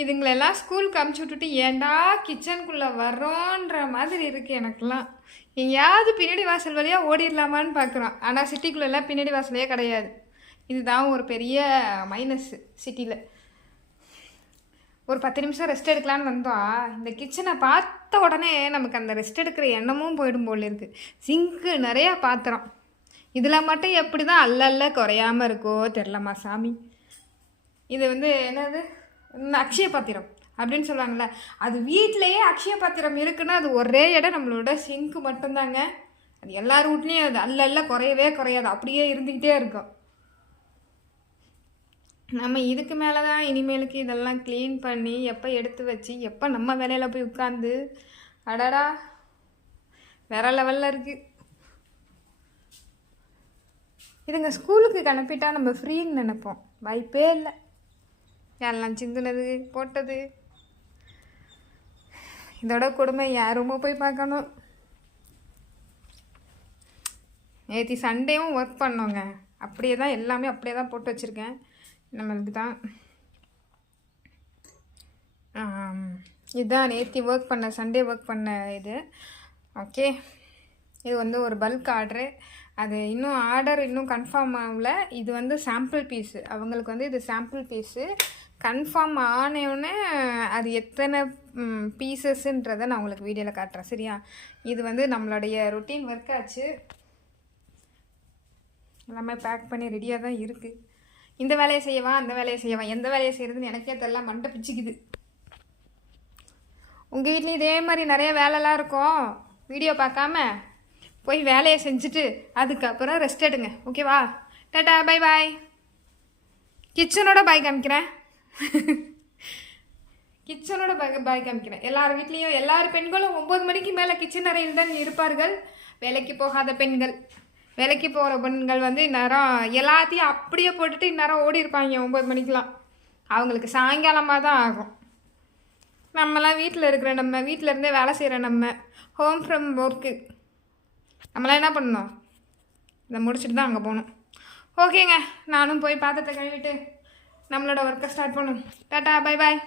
இதுங்களெல்லாம் ஸ்கூலுக்கு அமுச்சு விட்டுட்டு ஏன்டா கிச்சனுக்குள்ளே வர்றோன்ற மாதிரி இருக்குது எனக்குலாம். எங்கேயாவது பின்னாடி வாசல் வழியாக ஓடிடலாமான்னு பார்க்குறோம். ஆனால் சிட்டிக்குள்ளெல்லாம் பின்னாடி வாசலே கிடையாது. இதுதான் ஒரு பெரிய மைனஸ் சிட்டியில். ஒரு 10 நிமிஷம் ரெஸ்ட் எடுக்கலான்னு வந்தோம். இந்த கிச்சனை பார்த்த உடனே நமக்கு அந்த ரெஸ்ட் எடுக்கிற எண்ணமும் போயிடும் போல இருக்குது. சிங்க்கு நிறையா பாத்திரம். இதில் மட்டும் எப்படி தான் அல்ல குறையாமல் இருக்கோ தெரிலம்மா சாமி. இது வந்து என்னது, அக்ஷய பாத்திரம் அப்படின்னு சொல்லுவாங்கள்ல, அது வீட்டிலையே அக்ஷய பாத்திரம் இருக்குன்னா அது ஒரே இடம் நம்மளோட சிங்க்கு மட்டும்தாங்க. அது எல்லார் வீட்லேயும் அது அல்ல குறையவே குறையாது, அப்படியே இருந்துக்கிட்டே இருக்கும். நம்ம இதுக்கு மேலே தான் இனிமேலுக்கு இதெல்லாம் க்ளீன் பண்ணி எப்போ எடுத்து வச்சு எப்போ நம்ம வேலையில் போய் உட்காந்து அடடா வேற லெவலில் இருக்குது. இதுங்க ஸ்கூலுக்கு கிளப்பிட்டா நம்ம ஃப்ரீன்னு நினைப்போம், வாய்ப்பே இல்லை. எல்லாம் சிந்துனது போட்டது. இதோட கொடுமை யாருமோ போய் பார்க்கணும். நேற்று சண்டேவும் ஒர்க் பண்ணோங்க, அப்படியே தான் எல்லாமே அப்படியே தான் போட்டு வச்சுருக்கேன். நம்மளுக்கு தான் இதுதான் நேற்று ஒர்க் பண்ண, சண்டே ஒர்க் பண்ண இது. ஓகே, இது வந்து ஒரு பல்க் ஆர்டரு. அது இன்னும் ஆர்டர் இன்னும் கன்ஃபார்ம் ஆகல. இது வந்து சாம்பிள் பீஸு, அவங்களுக்கு வந்து இது சாம்பிள் பீஸு. கன்ஃபார்ம் ஆனோடனே அது எத்தனை பீசஸ்ன்றதை நான் உங்களுக்கு வீடியோவில் காட்டுறேன், சரியா? இது வந்து நம்மளுடைய ரொட்டீன் ஒர்க் ஆச்சு. எல்லாமே பேக் பண்ணி ரெடியாக தான் இருக்குது. இந்த வேலையை செய்யவா அந்த வேலையை செய்யவா, எந்த வேலையை செய்கிறதுன்னு எனக்கே தெரியல, மண்டை பிச்சுக்குது. உங்கள் வீட்லேயும் இதே மாதிரி நிறைய வேலைலாம் இருக்கும். வீடியோ பார்க்காம போய் வேலையை செஞ்சுட்டு அதுக்கப்புறம் ரெஸ்ட் எடுங்க, ஓகேவா? Tata, bye bye. கிச்சனோட பாய் காமிக்கிறேன். கிச்சனோட பாய் காமிக்கிறேன். எல்லார் வீட்லேயும் எல்லார் பெண்களும் 9 மணிக்கு மேலே கிச்சன் அறையில் தான் இருப்பார்கள். வேலைக்கு போகாத பெண்கள், வேலைக்கு போகிற பெண்கள் வந்து இந்நேரம் எல்லாத்தையும் அப்படியே போட்டுட்டு இந்நேரம் ஓடி இருப்பாங்க 9 மணிக்கெலாம். அவங்களுக்கு சாயங்காலமாக தான் ஆகும். நம்மலாம் வீட்டில் இருக்கிற, நம்ம வீட்டில் இருந்தே வேலை செய்கிற, நம்ம ஹோம் ஃப்ரம் ஒர்க்கு, நம்மளாம் என்ன பண்ணணும், இதை முடிச்சுட்டு தான் அங்கே போகணும். ஓகேங்க, நானும் போய் பாத்திரத்தை கழுவிட்டு நம்மளோட ஒர்க்கை ஸ்டார்ட் பண்ணும். Tata, bye bye.